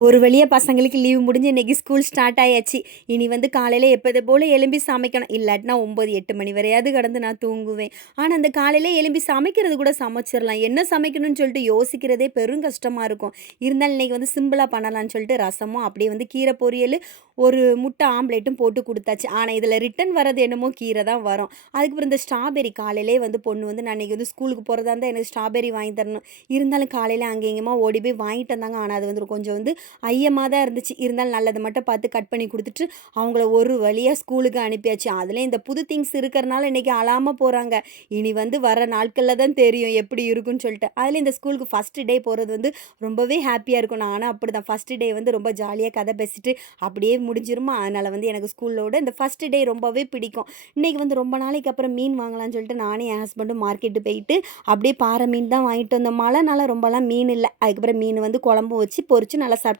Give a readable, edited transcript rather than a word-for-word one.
ஒரு வழியா பசங்களுக்கு லீவ் முடிஞ்சு இன்னைக்கு ஸ்கூல் ஸ்டார்ட் ஆயாச்சு. இனி வந்து காலையில எப்போது போல எழும்பி சமைக்கணும். இல்லாட்டினா 9, 8 மணி வரையாவது கடந்து நான் தூங்குவேன். ஆனா, அந்த காலையில எழும்பி சமைக்கிறது கூட சமைச்சிரலாம். என்ன சமைக்கணும்னு சொல்லிட்டு யோசிக்கிறதே பெரும் கஷ்டமா இருக்கும். இருந்தாலும் இன்னைக்கு வந்து சிம்பிளா பண்ணலான்னு சொல்லிட்டு ரசமும், அப்படியே வந்து கீரை பொரியலு, ஒரு முட்டை ஆம்லேட்டும் போட்டு குடுத்தாச்சு. ஆனா, இதில ரிட்டர்ன் வரது என்னமோ கீரை தான் வரும். அதுக்கப்புறம் இந்த ஸ்ட்ராபெர்ரி காலையிலேயே வந்து பொண்ணு வந்து நான் இன்னைக்கு வந்து ஸ்கூலுக்கு போறதா இருந்தா எனக்கு ஸ்ட்ராபெர்ரி வாங்கி தரணும். இருந்தாலும் காலையில அங்கே இங்கேயுமா ஓடி போய் வாங்கிட்டு வந்தாங்க. ஆனா, அது வந்து கொஞ்சம் வந்து ஐயமா தான் இருந்துச்சு. இருந்தாலும் நல்லத மட்டும் பார்த்து கட் பண்ணி குடுத்துட்டு, அவங்கள ஒரு வழியா ஸ்கூலுக்கு அனுப்பியாச்சு. அதுலயும் இந்த புது திங்ஸ் இருக்கறனால இன்னைக்கு அழாம போறாங்க. இனி வந்து வர நாட்கள்ல தான் தெரியும் எப்படி இருக்குன்னு சொல்லிட்டு. அதுலயும் இந்த ஸ்கூலுக்கு ஃபர்ஸ்ட் டே போறது வந்து ரொம்பவே ஹேப்பியா இருக்கும். நானும் அப்படிதான். ஃபர்ஸ்ட் டே வந்து ரொம்ப ஜாலியா கதை பேசிட்டு அப்படியே முடிஞ்சிருமா. அதனால வந்து எனக்கு ஸ்கூலோட இந்த ஃபர்ஸ்ட் டே ரொம்பவே பிடிக்கும். இன்னைக்கு வந்து ரொம்ப நாளைக்கு அப்புறம் மீன் வாங்கலாம்னு சொல்லிட்டு நானும் என் ஹஸ்பண்டும் மார்க்கெட்டு போயிட்டு, அப்படியே பாறை மீன் தான் வாங்கிட்டு வந்தோம். மழைனால ரொம்பலாம் மீன் இல்ல. அதுக்கப்புறம் மீன் வந்து குழம்பு வச்சு பொரிச்சு நல்லா சாப்பிட்டோம்.